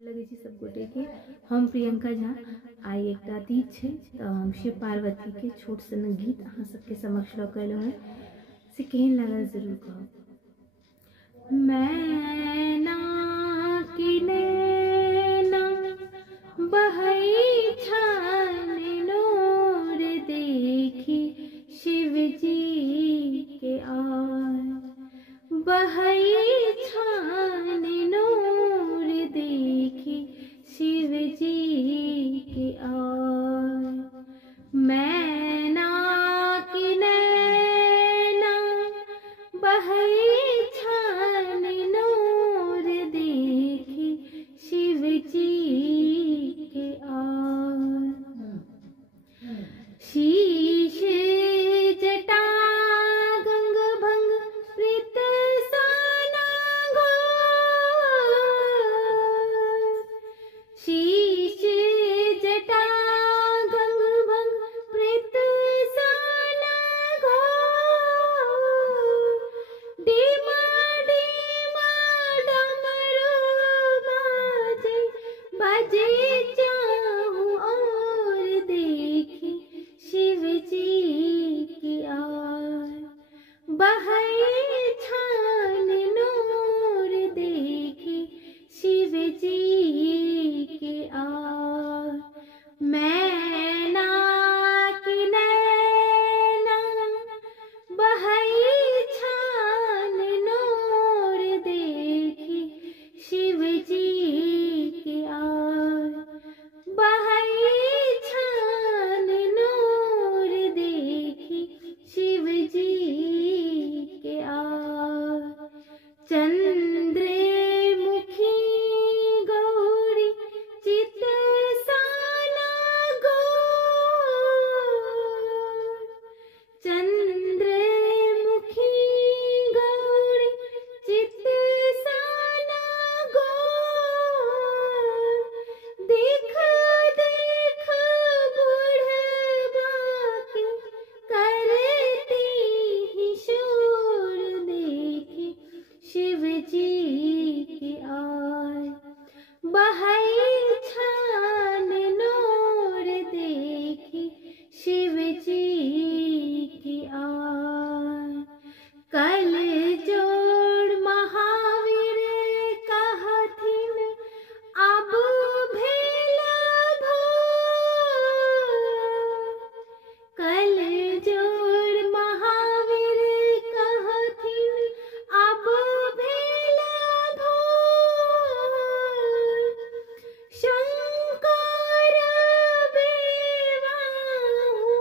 लगे छी सब गोटे के। हम प्रियंका झा आई एक तीज छै तो हम शिव पार्वती के छोट सन गीत अहाँ सबके समक्ष लऽ कऽ एलहुँ हैं। से केहन लागल जरूर कहब। मैना की नैना बहई छान नूर देखी शिव जी के आय। बहई छान नूर देखी शिव जी के आय। मैना की नैना बहई छान नूर देखी शिव जी के आय। शीश जटा गंग भंग प्रीत साना घोर। शीश जटा गंग भंग प्रीत साना घोर। डीमा डीमा डमरू बाजे बजे चाहूं और देखी शिव जी की आय। बहई छान नूर देखी शिव जी के आय। मैना की नैना बहई छान नूर देखी शिव जी के आय। बहई छान नूर देखी शिव जी के आय। चंद्रमुखी गौरी चित साना गोर। चंद्रमुखी गौरी चित साना गोर। देख देख बुढ़बा के करती ही शोर देखी शिव जी की आय। बहई छान नूर देखी शिव जी की आय। कल जोड़ महावीर कहथिन अब भेल भोर। कल जोड़ महावीर कहथिन अब भेल भोर। शंकर बेवाहु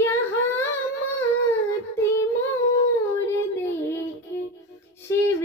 यहाँ माती मोर देखे शिव